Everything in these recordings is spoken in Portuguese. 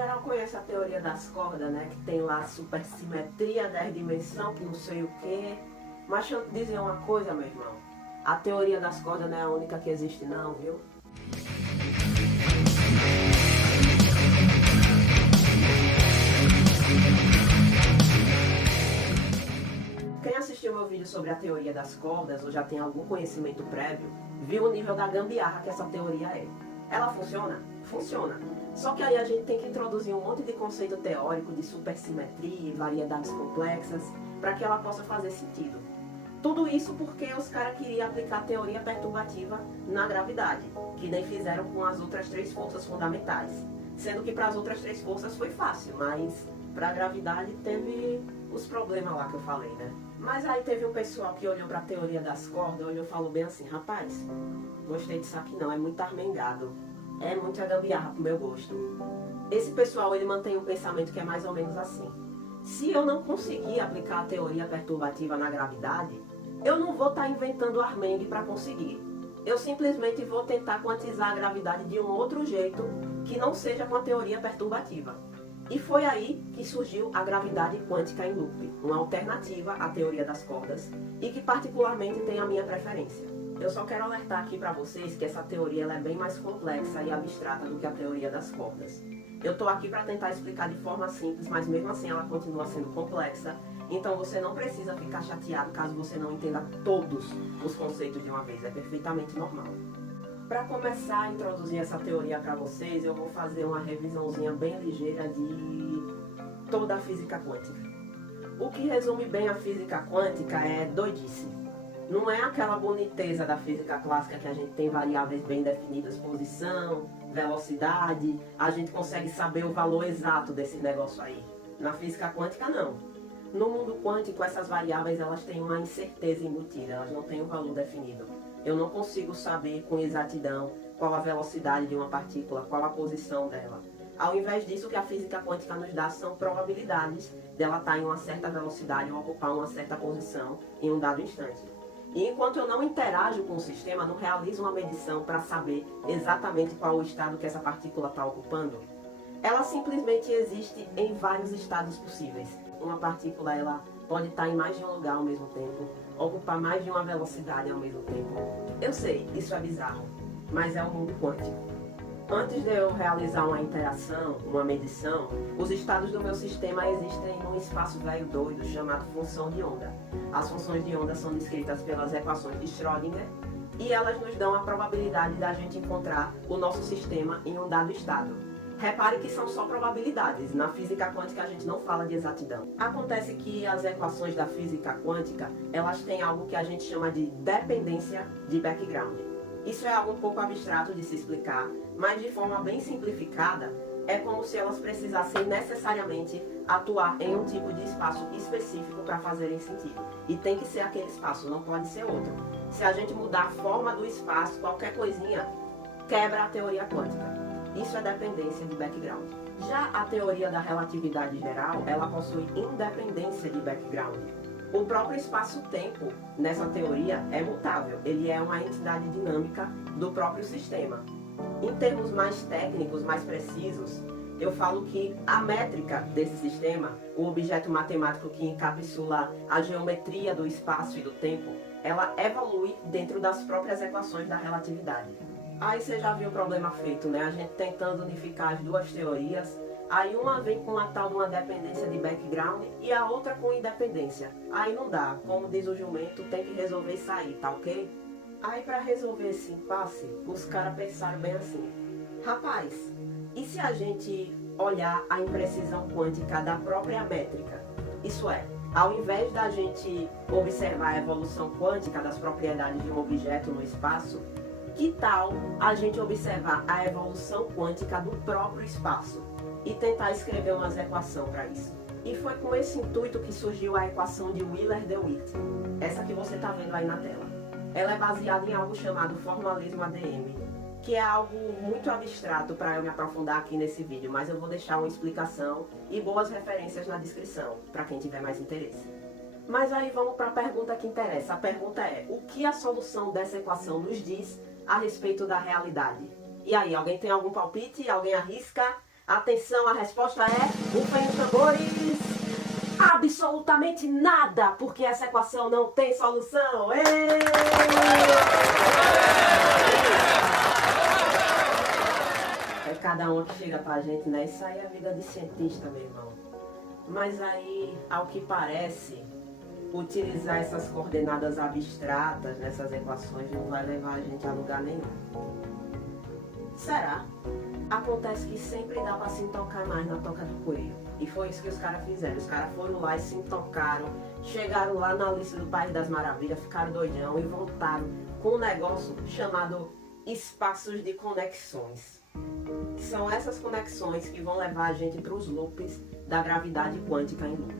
geral conhece a teoria das cordas, né? Que tem lá supersimetria, 10 dimensões, que não sei o quê. Mas deixa eu te dizer uma coisa, meu irmão. A teoria das cordas não é a única que existe não, viu? Quem assistiu meu vídeo sobre a teoria das cordas, ou já tem algum conhecimento prévio, viu o nível da gambiarra que essa teoria é. Ela funciona? Funciona. Só que aí a gente tem que introduzir um monte de conceito teórico de supersimetria e variedades complexas para que ela possa fazer sentido. Tudo isso porque os caras queriam aplicar a teoria perturbativa na gravidade, que nem fizeram com as outras três forças fundamentais. Sendo que para as outras três forças foi fácil, mas para a gravidade teve os problemas lá que eu falei, né? Mas aí teve um pessoal que olhou para a teoria das cordas, olhou e falou bem assim, rapaz, gostei disso aqui não, é muito armengado, é muita gambiarra pro meu gosto. Esse pessoal, ele mantém um pensamento que é mais ou menos assim. Se eu não conseguir aplicar a teoria perturbativa na gravidade, eu não vou estar inventando armengue para conseguir. Eu simplesmente vou tentar quantizar a gravidade de um outro jeito que não seja com a teoria perturbativa. E foi aí que surgiu a gravidade quântica em loop, uma alternativa à teoria das cordas e que particularmente tem a minha preferência. Eu só quero alertar aqui para vocês que essa teoria ela é bem mais complexa e abstrata do que a teoria das cordas. Eu estou aqui para tentar explicar de forma simples, mas mesmo assim ela continua sendo complexa, então você não precisa ficar chateado caso você não entenda todos os conceitos de uma vez, é perfeitamente normal. Para começar a introduzir essa teoria para vocês, eu vou fazer uma revisãozinha bem ligeira de toda a física quântica. O que resume bem a física quântica é doidice. Não é aquela boniteza da física clássica que a gente tem variáveis bem definidas, posição, velocidade, a gente consegue saber o valor exato desse negócio aí. Na física quântica, não. No mundo quântico, essas variáveis elas têm uma incerteza embutida, elas não têm um valor definido. Eu não consigo saber com exatidão qual a velocidade de uma partícula, qual a posição dela. Ao invés disso, o que a física quântica nos dá são probabilidades dela estar em uma certa velocidade ou ocupar uma certa posição em um dado instante. E enquanto eu não interajo com o sistema, não realizo uma medição para saber exatamente qual o estado que essa partícula está ocupando, ela simplesmente existe em vários estados possíveis. Uma partícula ela pode estar em mais de um lugar ao mesmo tempo, ocupar mais de uma velocidade ao mesmo tempo. Eu sei, isso é bizarro, mas é o mundo quântico. Antes de eu realizar uma interação, uma medição, os estados do meu sistema existem num espaço velho doido chamado função de onda. As funções de onda são descritas pelas equações de Schrödinger e elas nos dão a probabilidade da gente encontrar o nosso sistema em um dado estado. Repare que são só probabilidades, na física quântica a gente não fala de exatidão. Acontece que as equações da física quântica, elas têm algo que a gente chama de dependência de background. Isso é algo um pouco abstrato de se explicar, mas de forma bem simplificada, é como se elas precisassem necessariamente atuar em um tipo de espaço específico para fazerem sentido. E tem que ser aquele espaço, não pode ser outro. Se a gente mudar a forma do espaço, qualquer coisinha, quebra a teoria quântica. Isso é dependência de background. Já a teoria da relatividade geral, ela possui independência de background. O próprio espaço-tempo, nessa teoria, é mutável. Ele é uma entidade dinâmica do próprio sistema. Em termos mais técnicos, mais precisos, eu falo que a métrica desse sistema, o objeto matemático que encapsula a geometria do espaço e do tempo, ela evolui dentro das próprias equações da relatividade. Aí você já viu o problema feito, né? A gente tentando unificar as duas teorias, aí uma vem com a tal de uma dependência de background e a outra com independência. Aí não dá, como diz o jumento, tem que resolver isso aí, tá ok? Aí para resolver esse impasse, os caras pensaram bem assim, rapaz, e se a gente olhar a imprecisão quântica da própria métrica? Isso é, ao invés da gente observar a evolução quântica das propriedades de um objeto no espaço, que tal a gente observar a evolução quântica do próprio espaço e tentar escrever umas equações para isso? E foi com esse intuito que surgiu a equação de Wheeler-DeWitt, essa que você está vendo aí na tela. Ela é baseada em algo chamado formalismo ADM, que é algo muito abstrato para eu me aprofundar aqui nesse vídeo, mas eu vou deixar uma explicação e boas referências na descrição, para quem tiver mais interesse. Mas aí vamos para a pergunta que interessa. A pergunta é, o que a solução dessa equação nos diz a respeito da realidade? E aí, alguém tem algum palpite? Alguém arrisca? Atenção, a resposta é, rufem os tambores, absolutamente nada, porque essa equação não tem solução. É cada um que chega pra gente, né? Isso aí é vida de cientista, meu irmão. Mas aí, ao que parece, utilizar essas coordenadas abstratas nessas equações não vai levar a gente a lugar nenhum. Será? Acontece que sempre dá pra se tocar mais na toca do coelho. E foi isso que os caras fizeram. Os caras foram lá e se tocaram, chegaram lá na lista do País das Maravilhas, ficaram doidão e voltaram com um negócio chamado espaços de conexões. São essas conexões que vão levar a gente para os loops da gravidade quântica em loop.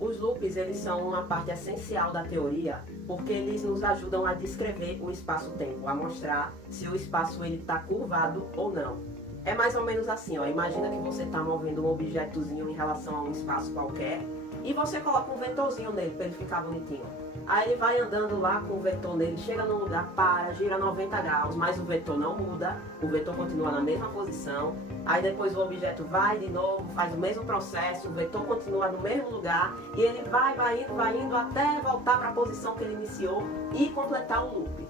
Os loops, eles são uma parte essencial da teoria porque eles nos ajudam a descrever o espaço-tempo, a mostrar se o espaço está curvado ou não. É mais ou menos assim, ó. Imagina que você está movendo um objetozinho em relação a um espaço qualquer e você coloca um vetorzinho nele para ele ficar bonitinho. Aí ele vai andando lá com o vetor nele, chega num lugar, para, gira 90 graus, mas o vetor não muda, o vetor continua na mesma posição. Aí depois o objeto vai de novo, faz o mesmo processo, o vetor continua no mesmo lugar e ele vai indo até voltar para a posição que ele iniciou e completar o loop.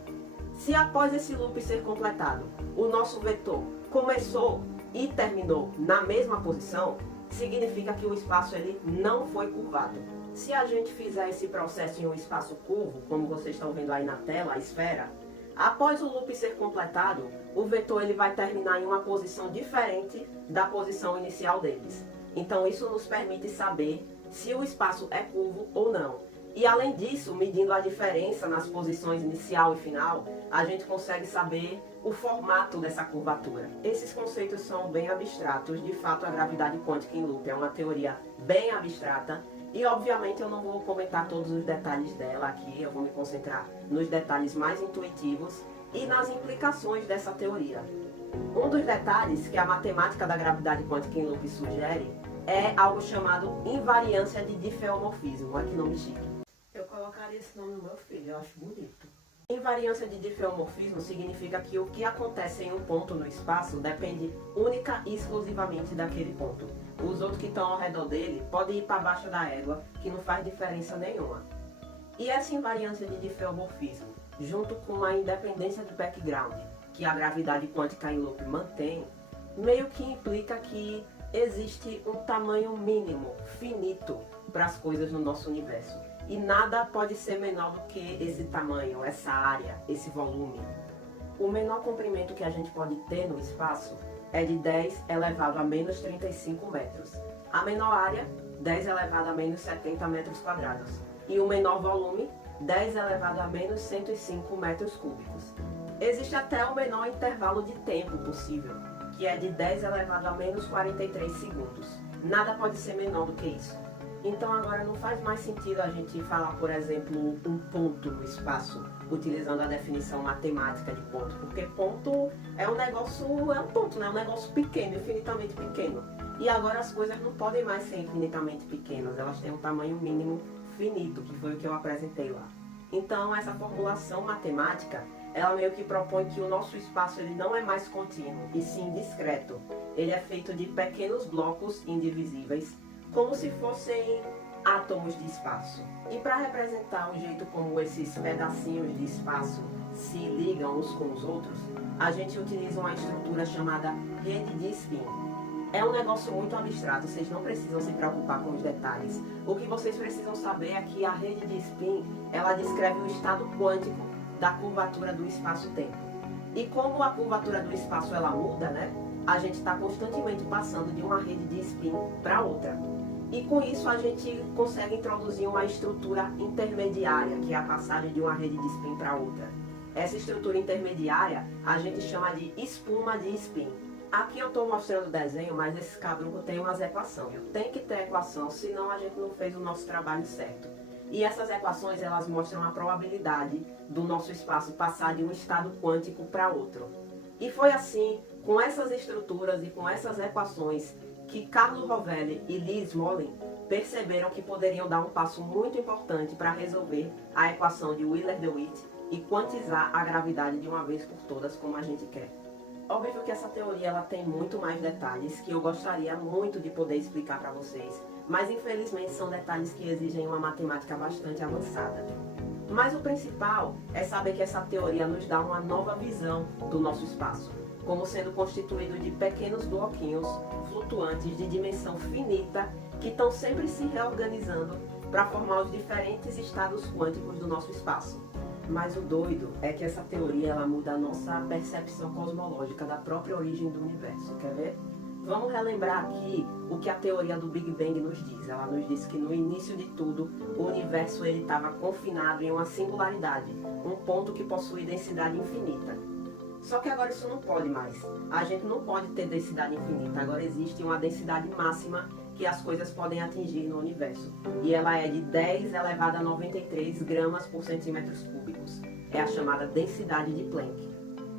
Se após esse loop ser completado, o nosso vetor começou e terminou na mesma posição, significa que o espaço ele não foi curvado. Se a gente fizer esse processo em um espaço curvo, como vocês estão vendo aí na tela, a esfera, após o loop ser completado, o vetor ele vai terminar em uma posição diferente da posição inicial deles. Então isso nos permite saber se o espaço é curvo ou não. E além disso, medindo a diferença nas posições inicial e final, a gente consegue saber o formato dessa curvatura. Esses conceitos são bem abstratos, de fato a gravidade quântica em loop é uma teoria bem abstrata, e obviamente eu não vou comentar todos os detalhes dela aqui, eu vou me concentrar nos detalhes mais intuitivos e nas implicações dessa teoria. Um dos detalhes que a matemática da gravidade quântica em loop sugere é algo chamado invariância de diffeomorfismo. Olha que nome chique. Eu colocaria esse nome no meu filho, eu acho bonito. Invariância de diffeomorfismo significa que o que acontece em um ponto no espaço depende única e exclusivamente daquele ponto. Os outros que estão ao redor dele podem ir para baixo da égua, que não faz diferença nenhuma. E essa invariância de diffeomorfismo, junto com a independência de background, que a gravidade quântica em loop mantém, meio que implica que existe um tamanho mínimo, finito, para as coisas no nosso universo. E nada pode ser menor do que esse tamanho, essa área, esse volume. O menor comprimento que a gente pode ter no espaço é de 10 elevado a menos 35 metros. A menor área, 10 elevado a menos 70 metros quadrados. E o menor volume, 10 elevado a menos 105 metros cúbicos. Existe até o menor intervalo de tempo possível, que é de 10 elevado a menos 43 segundos. Nada pode ser menor do que isso. Então agora não faz mais sentido a gente falar, por exemplo, um ponto no espaço, utilizando a definição matemática de ponto, porque ponto é um ponto, né? Um negócio pequeno, infinitamente pequeno. E agora as coisas não podem mais ser infinitamente pequenas, elas têm um tamanho mínimo finito, que foi o que eu apresentei lá. Então essa formulação matemática, ela meio que propõe que o nosso espaço ele não é mais contínuo, e sim discreto. Ele é feito de pequenos blocos indivisíveis, como se fossem átomos de espaço. E para representar o jeito como esses pedacinhos de espaço se ligam uns com os outros, a gente utiliza uma estrutura chamada rede de spin. É um negócio muito abstrato, vocês não precisam se preocupar com os detalhes. O que vocês precisam saber é que a rede de spin, ela descreve o estado quântico da curvatura do espaço-tempo. E como a curvatura do espaço ela muda, né? A gente está constantemente passando de uma rede de spin para outra. E com isso a gente consegue introduzir uma estrutura intermediária, que é a passagem de uma rede de spin para outra. Essa estrutura intermediária a gente chama de espuma de spin. Aqui eu estou mostrando o desenho, mas esse cabrunco tem umas equações. Tem que ter equação, senão a gente não fez o nosso trabalho certo. E essas equações elas mostram a probabilidade do nosso espaço passar de um estado quântico para outro. E foi assim, com essas estruturas e com essas equações, que Carlo Rovelli e Lee Smolin perceberam que poderiam dar um passo muito importante para resolver a equação de Wheeler-DeWitt e quantizar a gravidade de uma vez por todas como a gente quer. Óbvio que essa teoria ela tem muito mais detalhes que eu gostaria muito de poder explicar para vocês, mas infelizmente são detalhes que exigem uma matemática bastante avançada. Mas o principal é saber que essa teoria nos dá uma nova visão do nosso espaço, como sendo constituído de pequenos bloquinhos flutuantes de dimensão finita que estão sempre se reorganizando para formar os diferentes estados quânticos do nosso espaço. Mas o doido é que essa teoria ela muda a nossa percepção cosmológica da própria origem do universo. Quer ver? Vamos relembrar aqui o que a teoria do Big Bang nos diz. Ela nos diz que no início de tudo, o universo estava confinado em uma singularidade, um ponto que possui densidade infinita. Só que agora isso não pode mais. A gente não pode ter densidade infinita. Agora existe uma densidade máxima que as coisas podem atingir no universo. E ela é de 10 elevado a 93 gramas por centímetros cúbicos. É a chamada densidade de Planck.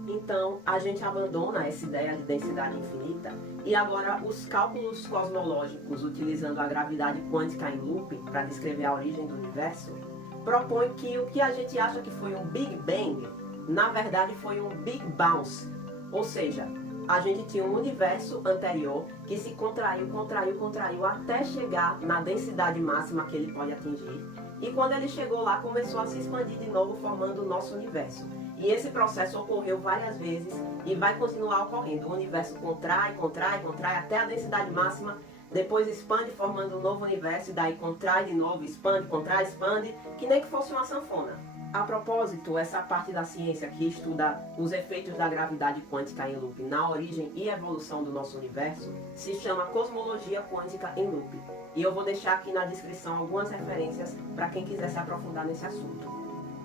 Então, a gente abandona essa ideia de densidade infinita e agora os cálculos cosmológicos utilizando a gravidade quântica em loop para descrever a origem do universo propõem que o que a gente acha que foi um Big Bang, na verdade foi um Big Bounce. Ou seja, a gente tinha um universo anterior que se contraiu até chegar na densidade máxima que ele pode atingir. E quando ele chegou lá, começou a se expandir de novo, formando o nosso universo. E esse processo ocorreu várias vezes e vai continuar ocorrendo. O universo contrai até a densidade máxima, depois expande formando um novo universo e daí contrai de novo, expande, expande, que nem que fosse uma sanfona. A propósito, essa parte da ciência que estuda os efeitos da gravidade quântica em loop na origem e evolução do nosso universo se chama cosmologia quântica em loop. E eu vou deixar aqui na descrição algumas referências para quem quiser se aprofundar nesse assunto.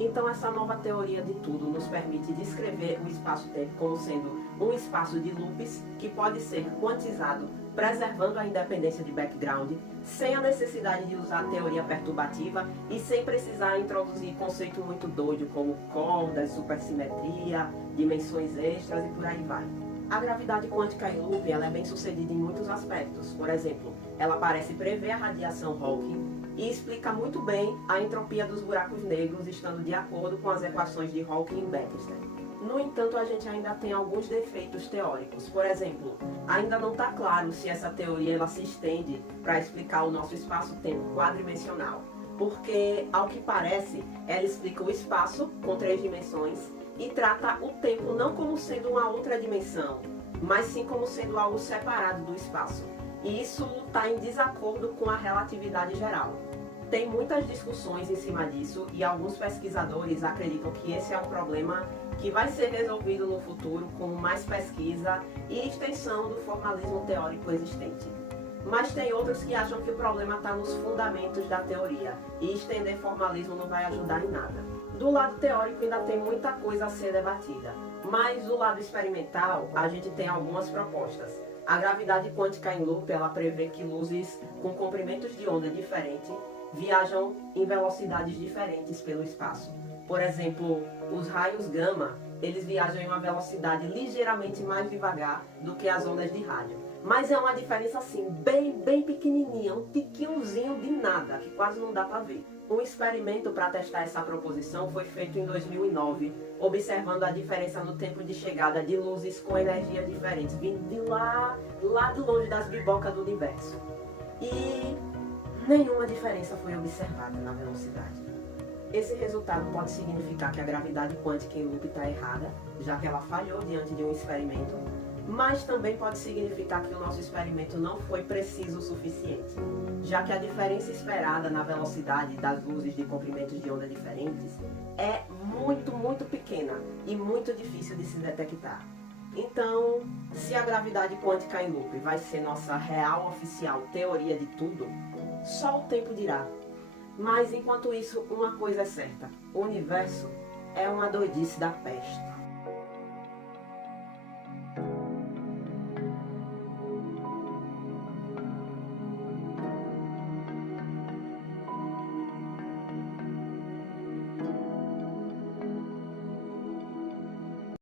Então essa nova teoria de tudo nos permite descrever o espaço-tempo como sendo um espaço de loops que pode ser quantizado, preservando a independência de background, sem a necessidade de usar a teoria perturbativa e sem precisar introduzir conceito muito doido como cordas, supersimetria, dimensões extras e por aí vai. A gravidade quântica em loop ela é bem sucedida em muitos aspectos. Por exemplo, ela parece prever a radiação Hawking e explica muito bem a entropia dos buracos negros estando de acordo com as equações de Hawking e Baxter. No entanto, a gente ainda tem alguns defeitos teóricos. Por exemplo, ainda não está claro se essa teoria ela se estende para explicar o nosso espaço-tempo quadridimensional, porque, ao que parece, ela explica o espaço com 3 dimensões e trata o tempo não como sendo uma outra dimensão, mas sim como sendo algo separado do espaço. E isso está em desacordo com a relatividade geral. Tem muitas discussões em cima disso e alguns pesquisadores acreditam que esse é um problema que vai ser resolvido no futuro com mais pesquisa e extensão do formalismo teórico existente. Mas tem outros que acham que o problema está nos fundamentos da teoria e estender formalismo não vai ajudar em nada. Do lado teórico ainda tem muita coisa a ser debatida, mas do lado experimental a gente tem algumas propostas. A gravidade quântica em loop ela prevê que luzes com comprimentos de onda diferentes viajam em velocidades diferentes pelo espaço. Por exemplo, os raios gama, eles viajam em uma velocidade ligeiramente mais devagar do que as ondas de rádio. Mas é uma diferença assim, bem pequenininha, um tiquinhozinho de nada, que quase não dá para ver. Um experimento para testar essa proposição foi feito em 2009, observando a diferença no tempo de chegada de luzes com energias diferentes, vindo de lá de longe das bibocas do universo. E nenhuma diferença foi observada na velocidade. Esse resultado pode significar que a gravidade quântica em loop está errada, já que ela falhou diante de um experimento, mas também pode significar que o nosso experimento não foi preciso o suficiente, já que a diferença esperada na velocidade das luzes de comprimentos de onda diferentes é muito pequena e muito difícil de se detectar. Então, se a gravidade quântica em loop vai ser nossa real oficial teoria de tudo, só o tempo dirá. Mas enquanto isso, uma coisa é certa: o universo é uma doidice da peste.